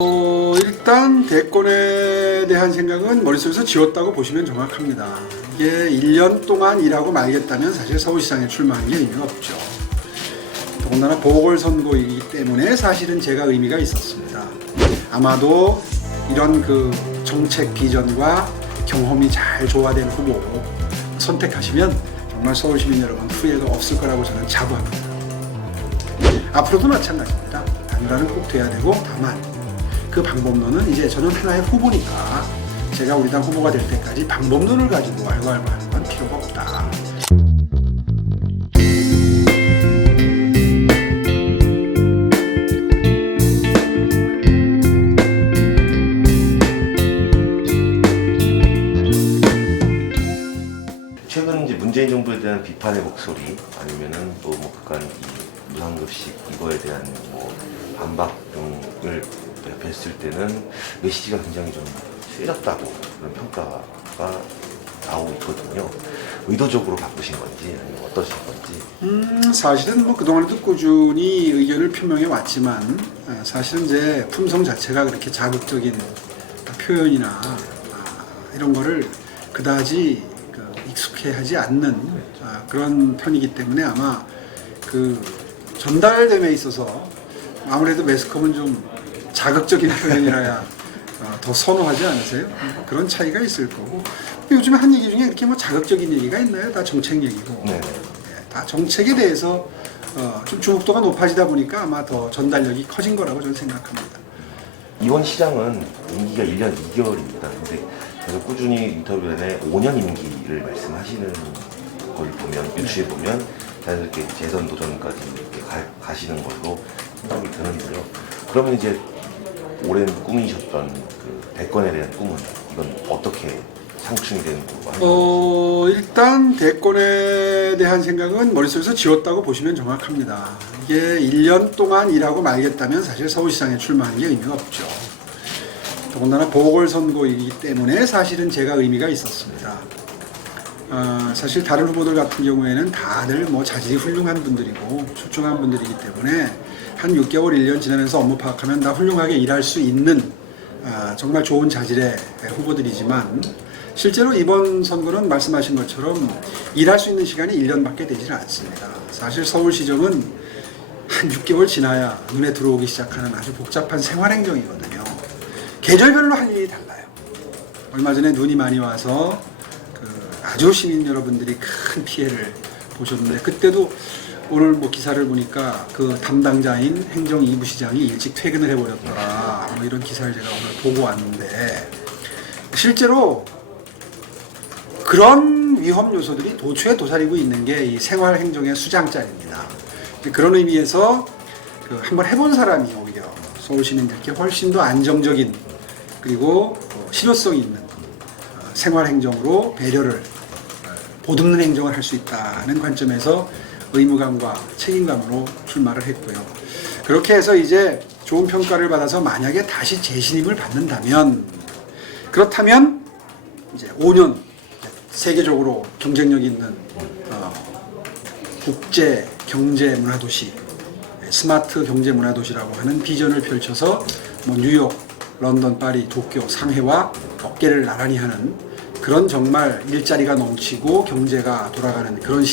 일단 대권에 대한 생각은 머릿속에서 지웠다고 보시면 정확합니다. 이게 1년 동안 일하고 말겠다면 사실 서울시장에 출마하는 게 의미가 없죠. 더군다나 보궐선거이기 때문에 사실은 제가 의미가 있었습니다. 아마도 이런 정책 비전과 경험이 잘 조화된 후보 선택하시면 정말 서울시민 여러분 후회가 없을 거라고 저는 자부합니다. 앞으로도 마찬가지입니다. 단일화는 꼭 돼야 되고, 다만 그 방법론은 이제 저는 하나의 후보니까 제가 우리 당 후보가 될 때까지 방법론을 가지고 알고알고 하는 건 필요가 없다. 최근 이제 문재인 정부에 대한 비판의 목소리 아니면은 또 뭐 그간 이 무상급식 이거에 대한 뭐 반박 등을 뵀을 때는 메시지가 굉장히 좀 세졌다고 그런 평가가 나오고 있거든요. 의도적으로 바꾸신 건지 아니면 어떠신 건지. 사실은 그동안에도 꾸준히 의견을 표명해 왔지만 사실은 이제 품성 자체가 그렇게 자극적인 표현이나 이런 거를 그다지 익숙해하지 않는 그런 편이기 때문에 아마 전달됨에 있어서 아무래도 매스컴은 좀 자극적인 표현이라야 더 선호하지 않으세요? 그런 차이가 있을 거고, 요즘에 한 얘기 중에 이렇게 자극적인 얘기가 있나요? 다 정책 얘기고. 네. 다 정책에 대해서 좀 주목도가 높아지다 보니까 아마 더 전달력이 커진 거라고 저는 생각합니다. 이원 시장은 임기가 1년 2개월입니다. 근데 계속 꾸준히 인터뷰 내내 5년 임기를 말씀하시는 걸 보면, 유추해 보면 자연스럽게 재선 도전까지 이렇게 가시는 걸로 생각이 드는데요. 그러면 이제 오랜 꿈이셨던 대권에 대한 꿈은 이건 어떻게 상충이 되는 건가요? 일단 대권에 대한 생각은 머릿속에서 지웠다고 보시면 정확합니다. 이게 1년 동안 일하고 말겠다면 사실 서울시장에 출마하는 게 의미가 없죠. 더군다나 보궐선거이기 때문에 사실은 제가 의미가 있었습니다. 사실 다른 후보들 같은 경우에는 다들 자질이 훌륭한 분들이고 출중한 분들이기 때문에 한 6개월, 1년 지나면서 업무 파악하면 다 훌륭하게 일할 수 있는 정말 좋은 자질의 후보들이지만, 실제로 이번 선거는 말씀하신 것처럼 일할 수 있는 시간이 1년밖에 되지는 않습니다. 사실 서울시정은 한 6개월 지나야 눈에 들어오기 시작하는 아주 복잡한 생활행정이거든요. 계절별로 할 일이 달라요. 얼마 전에 눈이 많이 와서 아주 시민 여러분들이 큰 피해를 보셨는데, 그때도 오늘 기사를 보니까 담당자인 행정 2부 시장이 일찍 퇴근을 해버렸더라, 이런 기사를 제가 오늘 보고 왔는데, 실제로 그런 위험 요소들이 도처에 도사리고 있는 게 이 생활행정의 수장자입니다. 그런 의미에서 한번 해본 사람이 오히려 서울 시민들께 훨씬 더 안정적인 그리고 실효성 있는 생활행정으로 배려를 보듬는 행정을 할 수 있다는 관점에서 의무감과 책임감으로 출마를 했고요. 그렇게 해서 이제 좋은 평가를 받아서 만약에 다시 재신임을 받는다면, 그렇다면 이제 5년 세계적으로 경쟁력 있는 국제 경제 문화 도시, 스마트 경제 문화 도시라고 하는 비전을 펼쳐서 뉴욕, 런던, 파리, 도쿄, 상해와 어깨를 나란히 하는 그런 정말 일자리가 넘치고 경제가 돌아가는 그런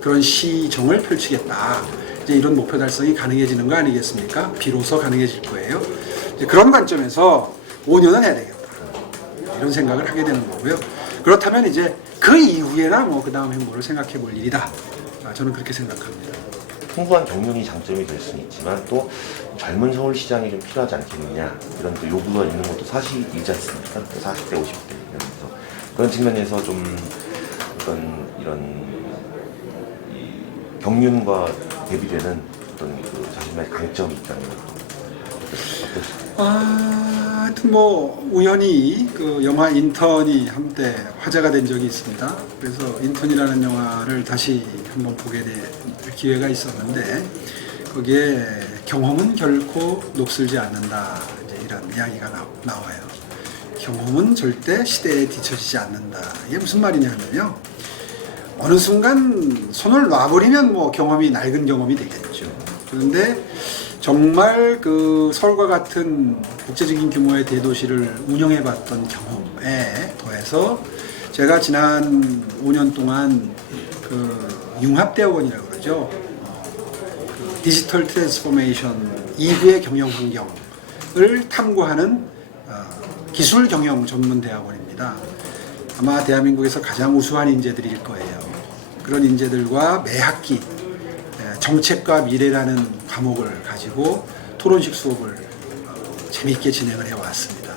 그런 시정을 펼치겠다. 이제 이런 목표 달성이 가능해지는 거 아니겠습니까? 비로소 가능해질 거예요. 이제 그런 관점에서 5년은 해야 되겠다. 이런 생각을 하게 되는 거고요. 그렇다면 이제 그 이후에나 그 다음 행보를 생각해 볼 일이다. 저는 그렇게 생각합니다. 풍부한 경륜이 장점이 될 수는 있지만 또 젊은 서울시장이 좀 필요하지 않겠느냐, 이런 또 요구가 있는 것도 사실이지 않습니까? 40대, 50대 이러면서 그런 측면에서 좀 이런 경륜과 대비되는 어떤 자신만의 강점이 있다면 어떠실까요? 하여튼 우연히 영화 인턴이 한때 화제가 된 적이 있습니다. 그래서 인턴이라는 영화를 다시 한번 보게 될 기회가 있었는데, 거기에 경험은 결코 녹슬지 않는다, 이제 이런 이야기가 나와요. 경험은 절대 시대에 뒤처지지 않는다. 이게 무슨 말이냐면요, 어느 순간 손을 놔버리면 경험이 낡은 경험이 되겠죠. 그런데 정말 그 서울과 같은 국제적인 규모의 대도시를 운영해봤던 경험에 더해서 제가 지난 5년 동안 그 융합대학원이라고 그러죠. 그 디지털 트랜스포메이션 이후의 경영 환경을 탐구하는 기술 경영 전문 대학원입니다. 아마 대한민국에서 가장 우수한 인재들일 거예요. 그런 인재들과 매 학기 정책과 미래라는 과목을 가지고 토론식 수업을 재미있게 진행을 해왔습니다.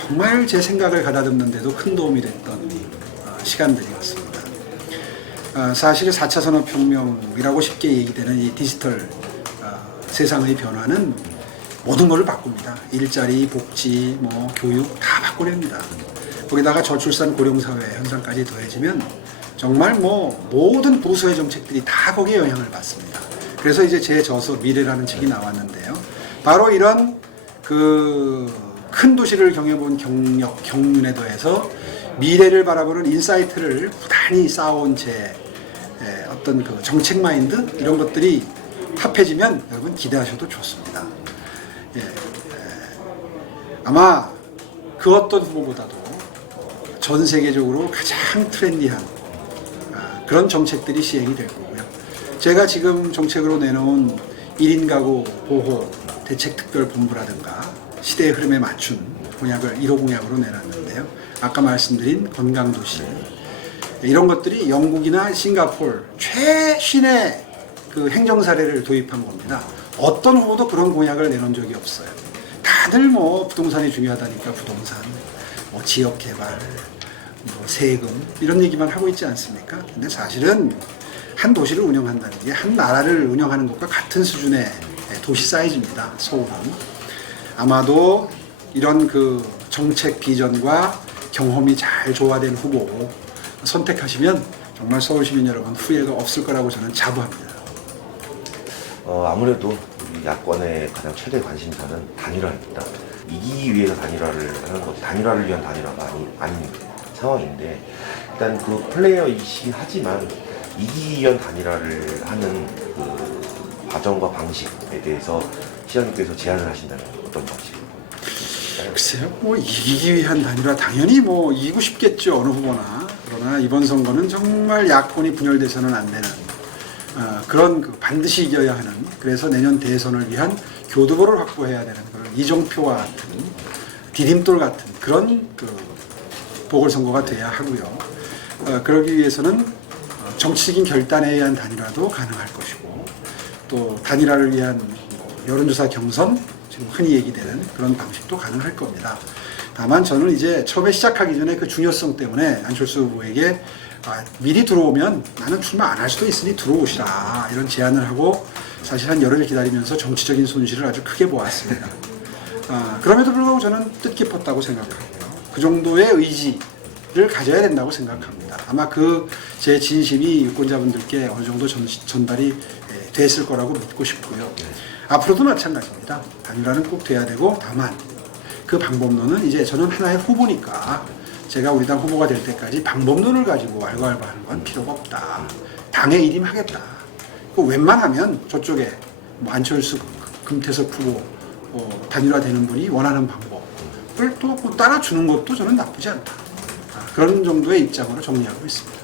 정말 제 생각을 가다듬는데도 큰 도움이 됐던 시간들이었습니다. 사실 4차 산업혁명이라고 쉽게 얘기되는 이 디지털 세상의 변화는 모든 것을 바꿉니다. 일자리, 복지, 교육 다 바꿔냅니다. 거기다가 저출산 고령사회 현상까지 더해지면 정말 모든 보수의 정책들이 다 거기에 영향을 받습니다. 그래서 이제 제 저서 미래라는 책이 나왔는데요. 바로 이런 그 큰 도시를 경험해본 경륜에 더해서 미래를 바라보는 인사이트를 부단히 쌓아온 제 어떤 그 정책 마인드 이런 것들이 합해지면 여러분 기대하셔도 좋습니다. 아마 그 어떤 후보보다도 전 세계적으로 가장 트렌디한 그런 정책들이 시행이 될 거고요. 제가 지금 정책으로 내놓은 1인 가구 보호 대책특별본부라든가 시대의 흐름에 맞춘 공약을 1호 공약으로 내놨는데요. 아까 말씀드린 건강도시 이런 것들이 영국이나 싱가포르 최신의 그 행정 사례를 도입한 겁니다. 어떤 후보도 그런 공약을 내놓은 적이 없어요. 다들 부동산이 중요하다니까 부동산, 지역 개발, 세금 이런 얘기만 하고 있지 않습니까? 근데 사실은 한 도시를 운영한다는 게 한 나라를 운영하는 것과 같은 수준의 도시 사이즈입니다. 서울은. 아마도 이런 그 정책 비전과 경험이 잘 조화된 후보 선택하시면 정말 서울 시민 여러분 후회가 없을 거라고 저는 자부합니다. 아무래도 우리 야권의 가장 최대 관심사는 단일화입니다. 이기기 위해서 단일화를 하는 거지 단일화를 위한 단일화가 아닌 상황인데 일단 그 플레이어이시하지만 이기기 위한 단일화를 하는 그 과정과 방식에 대해서 시장님께서 제안을 하신다면 어떤 방식으로? 글쎄요, 이기기 위한 단일화 당연히 이기고 싶겠죠 어느 후보나. 그러나 이번 선거는 정말 야권이 분열돼서는 안 되는 그런 반드시 이겨야 하는 그래서 내년 대선을 위한 교두보를 확보해야 되는 그런 이정표와 같은 디딤돌 같은 그런 그 보궐선거가 돼야 하고요. 그러기 위해서는 정치적인 결단에 의한 단일화도 가능할 것이고 또 단일화를 위한 여론조사 경선 지금 흔히 얘기되는 그런 방식도 가능할 겁니다. 다만 저는 이제 처음에 시작하기 전에 그 중요성 때문에 안철수 후보에게 미리 들어오면 나는 출마 안 할 수도 있으니 들어오시라 이런 제안을 하고 사실 한 열흘 기다리면서 정치적인 손실을 아주 크게 보았습니다. 그럼에도 불구하고 저는 뜻깊었다고 생각하고요. 그 정도의 의지를 가져야 된다고 생각합니다. 아마 그 제 진심이 유권자분들께 어느 정도 전달이 됐을 거라고 믿고 싶고요. 앞으로도 마찬가지입니다. 단일화는 꼭 돼야 되고 다만 그 방법론은 이제 저는 하나의 후보니까 제가 우리 당 후보가 될 때까지 방법론을 가지고 왈가왈부하는 건 필요가 없다. 당에 일임하겠다. 웬만하면 저쪽에 안철수, 금태섭 후보 단일화되는 분이 원하는 방법을 또 따라주는 것도 저는 나쁘지 않다. 그런 정도의 입장으로 정리하고 있습니다.